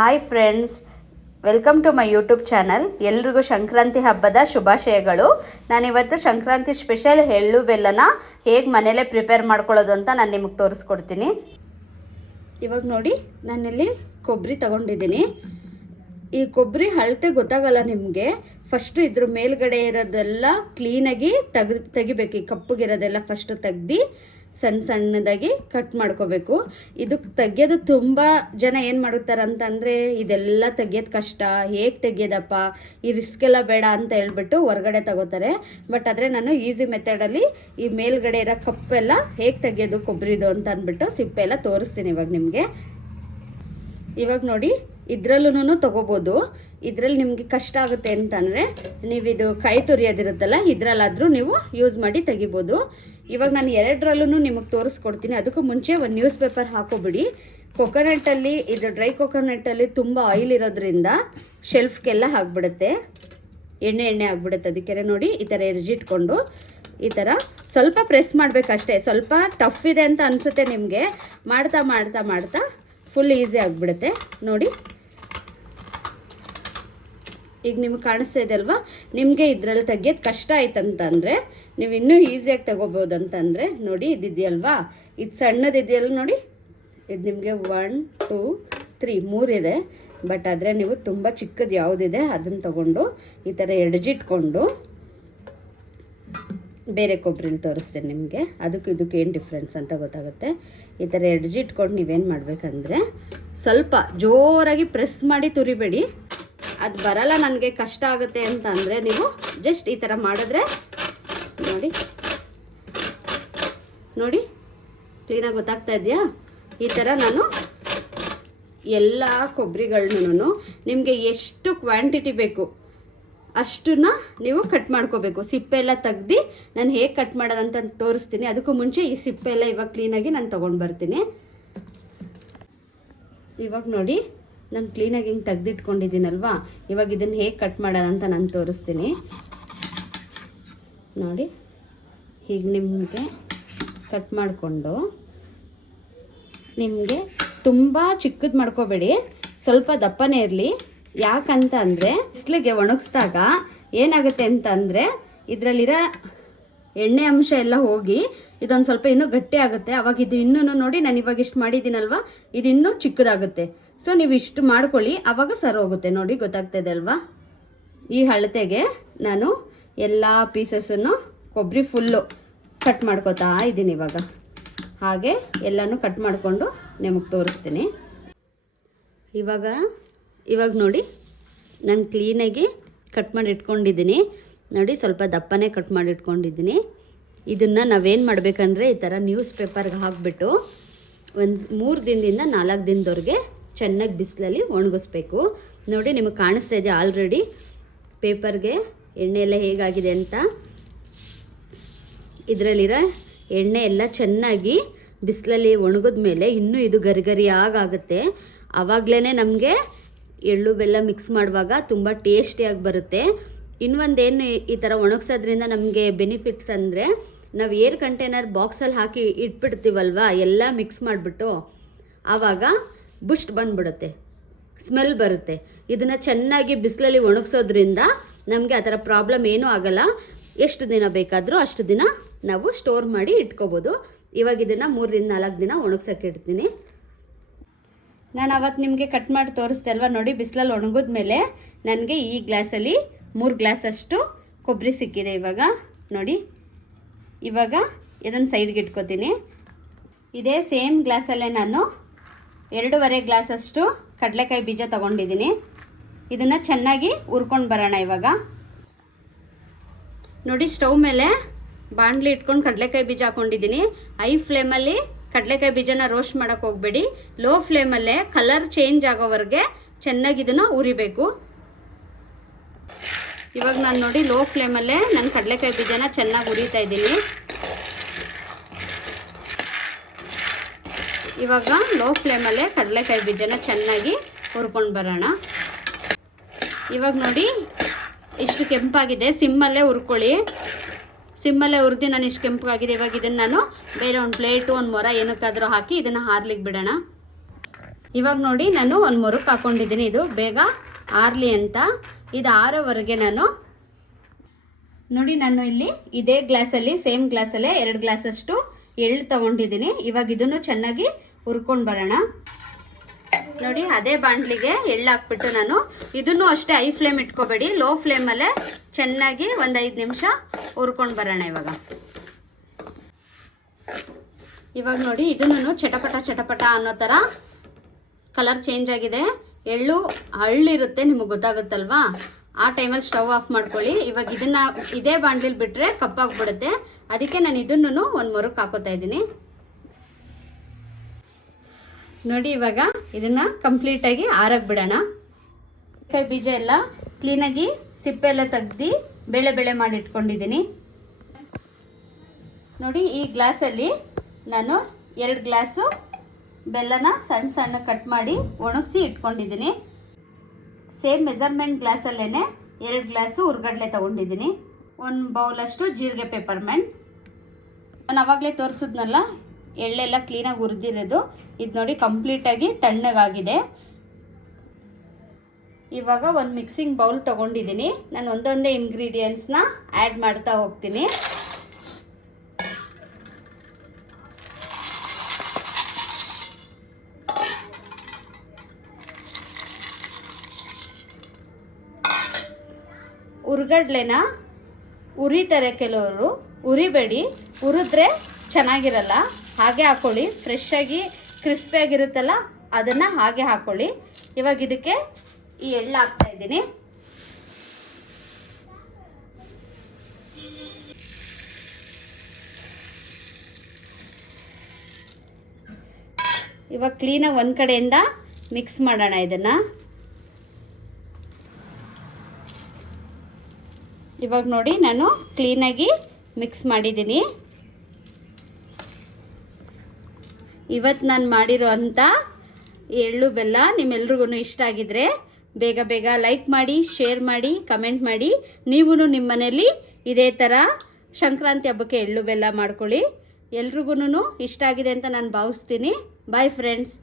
Hi friends, welcome to my YouTube channel. ಎಲ್ರಿಗೂ ಸಂಕ್ರಾಂತಿ ಹಬ್ಬದ ಶುಭಾಶಯಗಳು. ನಾನಿವತ್ತು ಸಂಕ್ರಾಂತಿ ಸ್ಪೆಷಲ್ ಎಳ್ಳು ಬೆಲ್ಲನ ಹೇಗೆ ಮನೇಲೇ ಪ್ರಿಪೇರ್ ಮಾಡ್ಕೊಳ್ಳೋದು ಅಂತ ನಾನು ನಿಮಗೆ ತೋರಿಸ್ಕೊಡ್ತೀನಿ. ಇವಾಗ ನೋಡಿ, ನಾನಿಲ್ಲಿ ಕೊಬ್ಬರಿ ತಗೊಂಡಿದ್ದೀನಿ. ಈ ಕೊಬ್ಬರಿ ಅಳತೆ ಗೊತ್ತಾಗಲ್ಲ ನಿಮಗೆ. ಫಸ್ಟು ಇದ್ರ ಮೇಲ್ಗಡೆ ಇರೋದೆಲ್ಲ ಕ್ಲೀನಾಗಿ ತೆಗಿಬೇಕು. ಈ ಕಪ್ಪಗಿರೋದೆಲ್ಲ ಫಸ್ಟು ತೆಗ್ದು ಸಣ್ಣ ಸಣ್ಣದಾಗಿ ಕಟ್ ಮಾಡ್ಕೋಬೇಕು. ಇದು ತೆಗಿಯೋದು ತುಂಬ ಜನ ಏನು ಮಾಡುತ್ತಾರೆ ಅಂತಂದರೆ, ಇದೆಲ್ಲ ತೆಗಿಯೋದು ಕಷ್ಟ, ಹೇಗೆ ತೆಗಿಯೋದಪ್ಪ, ಈ ರಿಸ್ಕ್ ಎಲ್ಲ ಬೇಡ ಅಂತ ಹೇಳ್ಬಿಟ್ಟು ಹೊರಗಡೆ ತಗೋತಾರೆ. ಬಟ್ ಆದರೆ ನಾನು ಈಸಿ ಮೆಥಡಲ್ಲಿ ಈ ಮೇಲ್ಗಡೆ ಇರೋ ಕಪ್ಪೆಲ್ಲ ಹೇಗೆ ತೆಗಿಯೋದು ಕೊಬ್ಬರಿದು ಅಂತ ಅಂದ್ಬಿಟ್ಟು ಸಿಪ್ಪೆ ಎಲ್ಲ ತೋರಿಸ್ತೀನಿ ಇವಾಗ ನಿಮಗೆ. ಇವಾಗ ನೋಡಿ, ಇದರಲ್ಲೂ ತೊಗೋಬೋದು. ಇದರಲ್ಲಿ ನಿಮಗೆ ಕಷ್ಟ ಆಗುತ್ತೆ ಅಂತಂದರೆ ನೀವಿದು ಕೈ ತುರಿಯೋದಿರುತ್ತಲ್ಲ, ಇದರಲ್ಲಾದರೂ ನೀವು ಯೂಸ್ ಮಾಡಿ ತೆಗಿಬೋದು. ಇವಾಗ ನಾನು ಎರಡರಲ್ಲೂ ನಿಮಗೆ ತೋರಿಸ್ಕೊಡ್ತೀನಿ. ಅದಕ್ಕೂ ಮುಂಚೆ ಒಂದು ನ್ಯೂಸ್ ಪೇಪರ್ ಹಾಕೋಬಿಡಿ. ಕೊಕೊನಟ್ಟಲ್ಲಿ, ಇದು ಡ್ರೈ ಕೊಕೊನಟ್ಟಲ್ಲಿ ತುಂಬ ಆಯಿಲ್ ಇರೋದ್ರಿಂದ ಶೆಲ್ಫ್ಗೆಲ್ಲ ಆಗಿಬಿಡುತ್ತೆ, ಎಣ್ಣೆ ಆಗಿಬಿಡುತ್ತೆ. ಅದಕ್ಕೆ ನೋಡಿ ಈ ಥರ ಎರ್ಜಿಟ್ಕೊಂಡು ಈ ಥರ ಸ್ವಲ್ಪ ಪ್ರೆಸ್ ಮಾಡಬೇಕಷ್ಟೇ. ಸ್ವಲ್ಪ ಟಫ್ ಇದೆ ಅಂತ ಅನಿಸುತ್ತೆ ನಿಮಗೆ. ಮಾಡ್ತಾ ಮಾಡ್ತಾ ಮಾಡ್ತಾ ಫುಲ್ ಈಸಿ ಆಗಿಬಿಡುತ್ತೆ ನೋಡಿ. ಈಗ ನಿಮ್ಗೆ ಕಾಣಿಸ್ತಾ ಇದೆ ಅಲ್ವಾ, ನಿಮಗೆ ಇದರಲ್ಲಿ ತೆಗಿಯೋದು ಕಷ್ಟ ಆಯ್ತಂತಂದರೆ ನೀವು ಇನ್ನೂ ಈಸಿಯಾಗಿ ತಗೋಬೋದು ಅಂತಂದರೆ ನೋಡಿ, ಇದಿದೆಯಲ್ವಾ, ಇದು ಸಣ್ಣದಿದೆಯಲ್ಲ ನೋಡಿ, ಇದು ನಿಮಗೆ 1 2 3 3 ಇದೆ. ಬಟ್ ಆದರೆ ನೀವು ತುಂಬ ಚಿಕ್ಕದು ಯಾವುದಿದೆ ಅದನ್ನು ತಗೊಂಡು ಈ ಥರ ಎಡ್ಜಿಟ್ಕೊಂಡು, ಬೇರೆ ಕೊಬ್ಬರಿಲಿ ತೋರಿಸ್ತೇನೆ ನಿಮಗೆ, ಅದಕ್ಕೂ ಇದಕ್ಕೆ ಏನು ಡಿಫ್ರೆನ್ಸ್ ಅಂತ ಗೊತ್ತಾಗುತ್ತೆ. ಈ ಥರ ಎಡ್ಜಿಟ್ಕೊಂಡು ನೀವೇನು ಮಾಡಬೇಕಂದ್ರೆ, ಸ್ವಲ್ಪ ಜೋರಾಗಿ ಪ್ರೆಸ್ ಮಾಡಿ ತುರಿಬೇಡಿ. ಅದು ಬರಲ್ಲ, ನನಗೆ ಕಷ್ಟ ಆಗುತ್ತೆ ಅಂತ ಅಂದರೆ ನೀವು ಜಸ್ಟ್ ಈ ಥರ ಮಾಡಿದ್ರೆ ನೋಡಿ ನೋಡಿ ಕ್ಲೀನಾಗಿ ಗೊತ್ತಾಗ್ತಾ ಇದೆಯಾ. ಈ ಥರ ನಾನು ಎಲ್ಲ ಕೊಬ್ಬರಿಗಳನ್ನೂ ನಿಮಗೆ ಎಷ್ಟು ಕ್ವಾಂಟಿಟಿ ಬೇಕು ಅಷ್ಟನ್ನ ನೀವು ಕಟ್ ಮಾಡ್ಕೋಬೇಕು. ಸಿಪ್ಪೆ ಎಲ್ಲ ತೆಗ್ದು ನಾನು ಹೇಗೆ ಕಟ್ ಮಾಡೋದಂತ ತೋರಿಸ್ತೀನಿ. ಅದಕ್ಕೂ ಮುಂಚೆ ಈ ಸಿಪ್ಪೆ ಎಲ್ಲ ಇವಾಗ ಕ್ಲೀನಾಗಿ ನಾನು ತೊಗೊಂಡು ಬರ್ತೀನಿ. ಇವಾಗ ನೋಡಿ, ನಾನು ಕ್ಲೀನಾಗಿ ಹಿಂಗೆ ತೆಗ್ದಿಟ್ಕೊಂಡಿದ್ದೀನಲ್ವಾ, ಇವಾಗ ಇದನ್ನು ಹೇಗೆ ಕಟ್ ಮಾಡೋದಂತ ನಾನು ತೋರಿಸ್ತೀನಿ ನೋಡಿ. ಹೀಗೆ ನಿಮಗೆ ಕಟ್ ಮಾಡಿಕೊಂಡು, ನಿಮಗೆ ತುಂಬ ಚಿಕ್ಕದು ಮಾಡ್ಕೋಬೇಡಿ, ಸ್ವಲ್ಪ ದಪ್ಪನೇ ಇರಲಿ. ಯಾಕಂತ ಅಂದರೆ ಬಿಸಿಲಿಗೆ ಒಣಗಿಸಿದಾಗ ಏನಾಗುತ್ತೆ ಅಂತ ಅಂದರೆ ಇದರಲ್ಲಿರೋ ಎಣ್ಣೆ ಅಂಶ ಎಲ್ಲ ಹೋಗಿ ಇದೊಂದು ಸ್ವಲ್ಪ ಇನ್ನೂ ಗಟ್ಟಿ ಆಗುತ್ತೆ. ಅವಾಗ ಇದು ಇನ್ನೂ ನೋಡಿ, ನಾನು ಇವಾಗ ಇಷ್ಟು ಮಾಡಿದ್ದೀನಲ್ವ, ಇದು ಇನ್ನೂ ಚಿಕ್ಕದಾಗುತ್ತೆ. ಸೊ ನೀವು ಇಷ್ಟು ಮಾಡ್ಕೊಳ್ಳಿ, ಆವಾಗ ಸರಿ ಹೋಗುತ್ತೆ ನೋಡಿ. ಗೊತ್ತಾಗ್ತದೆ ಅಲ್ವಾ. ಈ ಅಳತೆಗೆ ನಾನು ಎಲ್ಲ ಪೀಸಸನ್ನು ಕೊಬ್ಬರಿ ಫುಲ್ಲು ಕಟ್ ಮಾಡ್ಕೋತಾ ಇದ್ದೀನಿ ಇವಾಗ. ಹಾಗೆ ಎಲ್ಲನೂ ಕಟ್ ಮಾಡಿಕೊಂಡು ನಿಮಗೆ ತೋರಿಸ್ತೀನಿ. ಇವಾಗ ನೋಡಿ, ನಾನು ಕ್ಲೀನಾಗಿ ಕಟ್ ಮಾಡಿ ಇಟ್ಕೊಂಡಿದ್ದೀನಿ ನೋಡಿ. ಸ್ವಲ್ಪ ದಪ್ಪನೇ ಕಟ್ ಮಾಡಿ ಇಟ್ಕೊಂಡಿದ್ದೀನಿ. ಇದನ್ನು ನಾವೇನು ಮಾಡಬೇಕಂದ್ರೆ, ಈ ಥರ ನ್ಯೂಸ್ ಪೇಪರ್ಗೆ ಹಾಕಿಬಿಟ್ಟು ಒಂದು 3 ದಿನದಿಂದ 4 ದಿನದವರೆಗೆ ಚೆನ್ನಾಗಿ ಬಿಸಿಲಲ್ಲಿ ಒಣಗಿಸ್ಬೇಕು ನೋಡಿ. ನಿಮಗೆ ಕಾಣಿಸ್ತಾ ಇದೆ ಆಲ್ರೆಡಿ ಪೇಪರ್ಗೆ ಎಣ್ಣೆ ಎಲ್ಲ ಹೇಗಾಗಿದೆ ಅಂತ. ಇದರಲ್ಲಿರೋ ಎಣ್ಣೆ ಎಲ್ಲ ಚೆನ್ನಾಗಿ ಬಿಸಿಲಲ್ಲಿ ಒಣಗಿದ ಮೇಲೆ ಇನ್ನೂ ಇದು ಗರಿಗರಿಯಾಗುತ್ತೆ. ಆವಾಗಲೇ ನಮಗೆ ಎಳ್ಳು ಬೆಲ್ಲ ಮಿಕ್ಸ್ ಮಾಡುವಾಗ ತುಂಬ ಟೇಸ್ಟಿಯಾಗಿ ಬರುತ್ತೆ. ಇನ್ನೊಂದೇನು, ಈ ಥರ ಒಣಗಿಸೋದ್ರಿಂದ ನಮಗೆ ಬೆನಿಫಿಟ್ಸ್ ಅಂದರೆ, ನಾವು ಏರ್ ಕಂಟೈನರ್ ಬಾಕ್ಸಲ್ಲಿ ಹಾಕಿ ಇಟ್ಬಿಡ್ತೀವಲ್ವ, ಎಲ್ಲ ಮಿಕ್ಸ್ ಮಾಡಿಬಿಟ್ಟು ಆವಾಗ ಬುಸ್ಟ್ ಬಂದುಬಿಡುತ್ತೆ, ಸ್ಮೆಲ್ ಬರುತ್ತೆ. ಇದನ್ನು ಚೆನ್ನಾಗಿ ಬಿಸಿಲಲ್ಲಿ ಒಣಗಿಸೋದ್ರಿಂದ ನಮಗೆ ಆ ಥರ ಪ್ರಾಬ್ಲಮ್ ಏನೂ ಆಗೋಲ್ಲ. ಎಷ್ಟು ದಿನ ಬೇಕಾದರೂ ಅಷ್ಟು ದಿನ ನಾವು ಸ್ಟೋರ್ ಮಾಡಿ ಇಟ್ಕೋಬೋದು. ಇವಾಗ ಇದನ್ನು 3 ರಿಂದ 4 ದಿನ ಒಣಗ್ಸೋಕ್ಕೆ ಇಡ್ತೀನಿ. ನಾನು ಅವತ್ತು ನಿಮಗೆ ಕಟ್ ಮಾಡಿ ತೋರಿಸ್ದೆ ಅಲ್ವಾ ನೋಡಿ, ಬಿಸಿಲಲ್ಲಿ ಒಣಗಿದ ಮೇಲೆ ನನಗೆ ಈ ಗ್ಲಾಸಲ್ಲಿ 3 ಗ್ಲಾಸಷ್ಟು ಕೊಬ್ಬರಿ ಸಿಕ್ಕಿದೆ ಇವಾಗ ನೋಡಿ. ಇವಾಗ ಇದನ್ನು ಸೈಡ್ಗೆ ಇಟ್ಕೋತೀನಿ. ಇದೇ ಸೇಮ್ ಗ್ಲಾಸಲ್ಲೇ ನಾನು 2.5 ಗ್ಲಾಸಷ್ಟು ಕಡಲೆಕಾಯಿ ಬೀಜ ತೊಗೊಂಡಿದ್ದೀನಿ. ಇದನ್ನು ಚೆನ್ನಾಗಿ ಹುರ್ಕೊಂಡು ಬರೋಣ ಇವಾಗ ನೋಡಿ. ಸ್ಟವ್ ಮೇಲೆ ಬಾಣಲಿ ಇಟ್ಕೊಂಡು ಕಡಲೆಕಾಯಿ ಬೀಜ ಹಾಕ್ಕೊಂಡಿದ್ದೀನಿ. ಹೈ ಫ್ಲೇಮಲ್ಲಿ ಕಡಲೆಕಾಯಿ ಬೀಜನ ರೋಸ್ಟ್ ಮಾಡೋಕ್ಕೆ ಹೋಗಬೇಡಿ. ಲೋ ಫ್ಲೇಮಲ್ಲೇ ಕಲರ್ ಚೇಂಜ್ ಆಗೋವರೆಗೆ ಚೆನ್ನಾಗಿ ಇದನ್ನು ಉರಿಬೇಕು. ಇವಾಗ ನಾನು ನೋಡಿ, ಲೋ ಫ್ಲೇಮಲ್ಲೇ ನಾನು ಕಡಲೆಕಾಯಿ ಬೀಜನ ಚೆನ್ನಾಗಿ ಉರಿತಾ ಇದ್ದೀನಿ. ಇವಾಗ ಲೋ ಫ್ಲೇಮಲ್ಲೇ ಕಡಲೆಕಾಯಿ ಬೀಜನ ಚೆನ್ನಾಗಿ ಹುರ್ಕೊಂಡು ಬರೋಣ. ಇವಾಗ ನೋಡಿ, ಇಷ್ಟು ಕೆಂಪಾಗಿದೆ. ಸಿಮ್ಮಲ್ಲೇ ಹುರ್ಕೊಳ್ಳಿ. ಸಿಮ್ಮಲ್ಲೇ ಹುರಿದು ನಾನು ಇಷ್ಟು ಕೆಂಪಾಗಿದೆ. ಇವಾಗ ಇದನ್ನು ನಾನು ಬೇರೆ ಒಂದು ಪ್ಲೇಟು, ಒಂದು ಮೊರ ಏನಕ್ಕಾದರೂ ಹಾಕಿ ಇದನ್ನು ಹಾರ್ಲಿಕ್ಕೆ ಬಿಡೋಣ. ಇವಾಗ ನೋಡಿ ನಾನು ಒಂದು ಮುರುಕು ಹಾಕ್ಕೊಂಡಿದ್ದೀನಿ, ಇದು ಬೇಗ ಆರಲಿ ಅಂತ. ಇದು ಆರೋವರೆಗೆ ನೋಡಿ ನಾನು ಇಲ್ಲಿ ಇದೇ ಗ್ಲಾಸಲ್ಲಿ, ಸೇಮ್ ಗ್ಲಾಸಲ್ಲೇ 2 ಗ್ಲಾಸಷ್ಟು ಎಳ್ಳು ತೊಗೊಂಡಿದ್ದೀನಿ. ಇವಾಗ ಇದನ್ನು ಚೆನ್ನಾಗಿ ಹುರ್ಕೊಂಡು ಬರೋಣ. ನೋಡಿ ಅದೇ ಬಾಣಲಿಗೆ ಎಳ್ಳು ಹಾಕ್ಬಿಟ್ಟು ನಾನು ಇದನ್ನು ಅಷ್ಟೇ ಹೈ ಫ್ಲೇಮ್ ಇಟ್ಕೋಬೇಡಿ, ಲೋ ಫ್ಲೇಮಲ್ಲೇ ಚೆನ್ನಾಗಿ ಒಂದು 5 ನಿಮಿಷ ಹುರ್ಕೊಂಡು ಬರೋಣ. ಇವಾಗ ನೋಡಿ ಇದನ್ನು ಚಟಪಟ ಚಟಪಟ ಅನ್ನೋ ಥರ ಕಲರ್ ಚೇಂಜ್ ಆಗಿದೆ. ಎಳ್ಳು ಹಳ್ಳಿರುತ್ತೆ, ನಿಮಗೆ ಗೊತ್ತಾಗುತ್ತಲ್ವಾ? ಆ ಟೈಮಲ್ಲಿ ಸ್ಟವ್ ಆಫ್ ಮಾಡ್ಕೊಳ್ಳಿ. ಇವಾಗ ಇದನ್ನು ಇದೇ ಬಾಣಲಿಲಿ ಬಿಟ್ಟರೆ ಕಪ್ಪಾಗ್ಬಿಡುತ್ತೆ, ಅದಕ್ಕೆ ನಾನು ಇದನ್ನು ಒಂದು ಮುರುಕು ಹಾಕೋತಾ ಇದ್ದೀನಿ. ನೋಡಿ ಇವಾಗ ಇದನ್ನು ಕಂಪ್ಲೀಟಾಗಿ ಆರಕ್ಕೆ ಬಿಡೋಣ. ಕೈ ಬೀಜ ಎಲ್ಲ ಕ್ಲೀನಾಗಿ ಸಿಪ್ಪೆ ಎಲ್ಲ ತೆಗ್ದು ಬೇಳೆ ಬೇಳೆ ಮಾಡಿ ಇಟ್ಕೊಂಡಿದ್ದೀನಿ. ನೋಡಿ ಈ ಗ್ಲಾಸಲ್ಲಿ ನಾನು 2 ಗ್ಲಾಸು ಬೆಲ್ಲನ ಸಣ್ಣ ಸಣ್ಣ ಕಟ್ ಮಾಡಿ ಒಣಗಿಸಿ ಇಟ್ಕೊಂಡಿದ್ದೀನಿ. ಸೇಮ್ ಮೆಜರ್ಮೆಂಟ್ ಗ್ಲಾಸಲ್ಲೇ 2 ಗ್ಲಾಸು ಹುರ್ಗಡ್ಲೆ ತೊಗೊಂಡಿದ್ದೀನಿ. 1 ಬೌಲಷ್ಟು ಜೀರಿಗೆ ಪೆಪ್ಪರ್ಮೆಂಟ್. ನಾನು ಆವಾಗಲೇ ತೋರಿಸಿದ್ನಲ್ಲ ಎಳ್ಳೆಲ್ಲ ಕ್ಲೀನಾಗಿ ಹುರಿದಿರೋದು, ಇದು ನೋಡಿ ಕಂಪ್ಲೀಟಾಗಿ ತಣ್ಣಗಾಗಿದೆ. ಇವಾಗ ಒಂದು ಮಿಕ್ಸಿಂಗ್ ಬೌಲ್ ತೊಗೊಂಡಿದ್ದೀನಿ. ನಾನು ಒಂದೊಂದೇ ಇಂಗ್ರೀಡಿಯೆಂಟ್ಸ್ನ ಆ್ಯಡ್ ಮಾಡ್ತಾ ಹೋಗ್ತೀನಿ. ಹುರ್ಗಡ್ಲೆನ ಉರಿತಾರೆ ಕೆಲವರು, ಉರಿಬೇಡಿ, ಹುರಿದ್ರೆ ಚೆನ್ನಾಗಿರಲ್ಲ. ಹಾಗೆ ಹಾಕ್ಕೊಳ್ಳಿ, ಫ್ರೆಶ್ಶಾಗಿ ಕ್ರಿಸ್ಪಿಯಾಗಿರುತ್ತಲ್ಲ ಅದನ್ನು ಹಾಗೆ ಹಾಕ್ಕೊಳ್ಳಿ. ಇವಾಗ ಇದಕ್ಕೆ ಈ ಎಳ್ಳು ಹಾಕ್ತಾ ಇದ್ದೀನಿ. ಇವಾಗ ಕ್ಲೀನಾಗಿ ಒಂದು ಕಡೆಯಿಂದ ಮಿಕ್ಸ್ ಮಾಡೋಣ ಇದನ್ನು. ಇವಾಗ ನೋಡಿ ನಾನು ಕ್ಲೀನಾಗಿ ಮಿಕ್ಸ್ ಮಾಡಿದ್ದೀನಿ. ಇವತ್ತು ನಾನು ಮಾಡಿರೋ ಅಂಥ ಎಳ್ಳು ಬೆಲ್ಲ ನಿಮ್ಮೆಲ್ರಿಗೂ ಇಷ್ಟ ಆಗಿದ್ರೆ ಬೇಗ ಬೇಗ ಲೈಕ್ ಮಾಡಿ, ಶೇರ್ ಮಾಡಿ, ಕಮೆಂಟ್ ಮಾಡಿ. ನೀವು ನಿಮ್ಮ ಮನೆಯಲ್ಲಿ ಇದೇ ಥರ ಸಂಕ್ರಾಂತಿ ಹಬ್ಬಕ್ಕೆ ಎಳ್ಳು ಬೆಲ್ಲ ಮಾಡ್ಕೊಳ್ಳಿ. ಎಲ್ರಿಗೂ ಇಷ್ಟ ಆಗಿದೆ ಅಂತ ನಾನು ಭಾವಿಸ್ತೀನಿ. Bye friends.